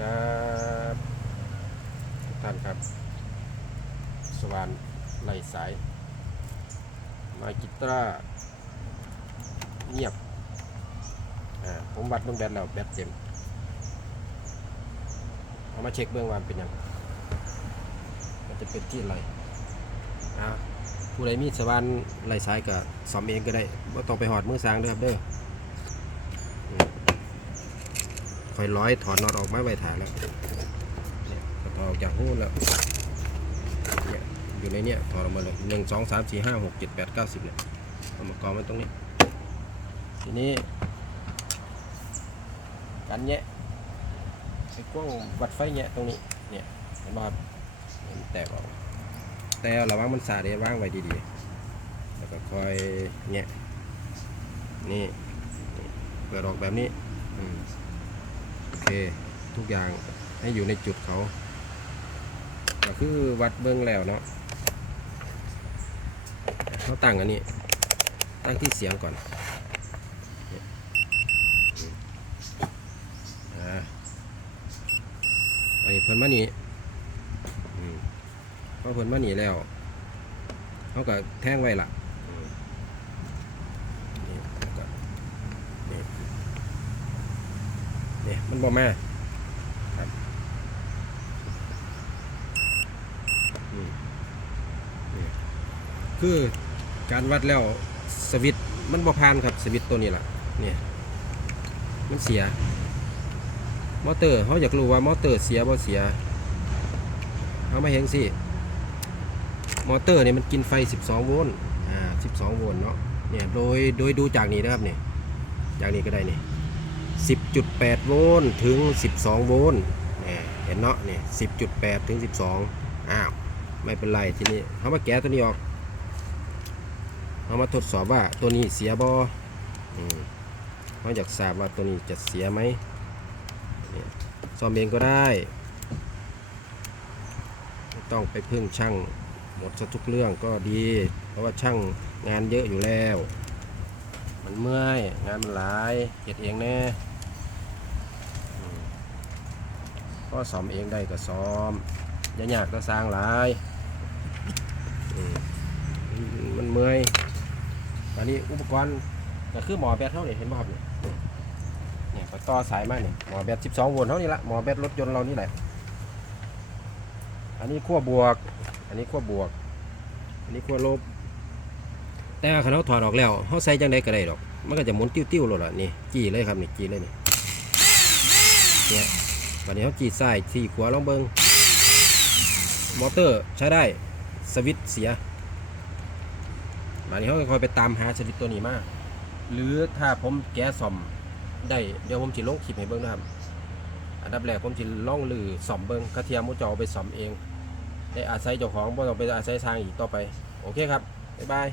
ครับทุกท่านครับ สว่านไหลสาย มากิตราเงียบผมวัดเบื้องแบตแล้วแบตเต็ม เอามาเช็คเบื้องวามันเป็นยังมันจะเป็นที่อะไรอ่าผู้ใดมีสว่านไหลสายก็ซ่อมเองก็ได้ไม่ต้องไปหอดมือสางเด้อครับเด้อม คอยร้อยถอนน็อตออกมาไว้ถ่ายแล้วเนี่ยถอดออกจากหูแล้วเนี่ยอยู่ในเนี้ยถอดออกมาเลยหนึ่งสองสามสี่ห้าหกเจ็ดแปดเก้าสิบเนี่ยเอามากองไว้ตรงนี้ ทีนี้การแยะไอ้กล้องวัดไฟแยะตรงนี้เนี่ยเห็นป่ะครับแตกออกแต่ระวังมันสาดเดี๋ยววางไว้ดีๆ แล้วก็คอยแยะนี่นี่ เปิดออกแบบนี้อืม โอเค ทุกอย่างให้อยู่ในจุดเขาก็คือวัดเบิ้งแล้วเนาะเขาตั้งอันนี้ ตั้งที่เสียงก่อนอันนี้เพิ่นมานี่พอเพิ่นมานี่แล้วเขาก็แท่งไว้ล่ะอืมนี่แล้วก็นี่ นี่มันบ่มาครับอืมนี่คือการวัดแล้วสวิตมันบ่ผ่านครับสวิตตัวนี้ล่ะเนี่ยมันเสีย มอเตอร์เขาอยากรู้ว่ามอเตอร์เสียบ่เสียเขามาเห็นสิมอเตอร์เนี่ยมันกินไฟ 12 โวลต์อ่า 12 โวลต์เนาะเนี่ยโดยโดยดูจากนี้นะครับเนี่ยจากนี้ก็ได้เนี่ย 10.8 โวลต์ถึง 12 โวลต์เนี่ยเห็นเนาะเนี่ย10.8 ถึง 12 อ้าว ไม่เป็นไรทีนี้เขามาแกะตัวนี้ออกเขามาทดสอบว่าตัวนี้เสียบอเขาอยากทราบว่าตัวนี้จะเสียไหมซ่อมเองก็ได้ ไม่ต้องไปพึ่งช่างหมดทุกเรื่องก็ดี เพราะว่าช่างงานเยอะอยู่แล้ว มันเมื่อย งานมันหลายเฮ็ดเองแน่ก็ซ่อมเองได้ก็ซ่อมอย่าอยากก็สร้างหลายมันเมื่อยอันนี้อุปกรณ์ก็คือหมอแบตเท่านี้เห็นไหมครับเนี่ยเนี่ยก็ต่อสายมาเนี่ยหมอแบต12โวลต์เท่านี้ละหมอแบตรถยนต์เรานี่แหละอันนี้ขั้วบวก อันนี้ขั้วบวก อันนี้ขั้วลบ แต่ว่าคันเราถอดออกแล้วเขาใส่จังไดก็ได้ดอก มันก็จะหมุนติ้วๆเลยล่ะนี่จี้เลยครับนี่จี้เลยนี่เนี่ยวันนี้เขาจี้ซ้ายจี้ขวาลองเบิงมอเตอร์ใช้ได้สวิตเสียวันนี้เขาคอยไปตามหาสวิตตัวนี้มาหรือถ้าผมแก้ซ่อมได้เดี๋ยวผมจะลงคลิปให้เบิ้งนะครับอันดับแรกผมจะล่องลือซ่อมเบิ้งกระเทียมมุจอไปซ่อมเองได้อาศัยเจ้าของบ่ต้องไปอาศัยทางอีกต่อไป โอเคครับ บ๊ายบาย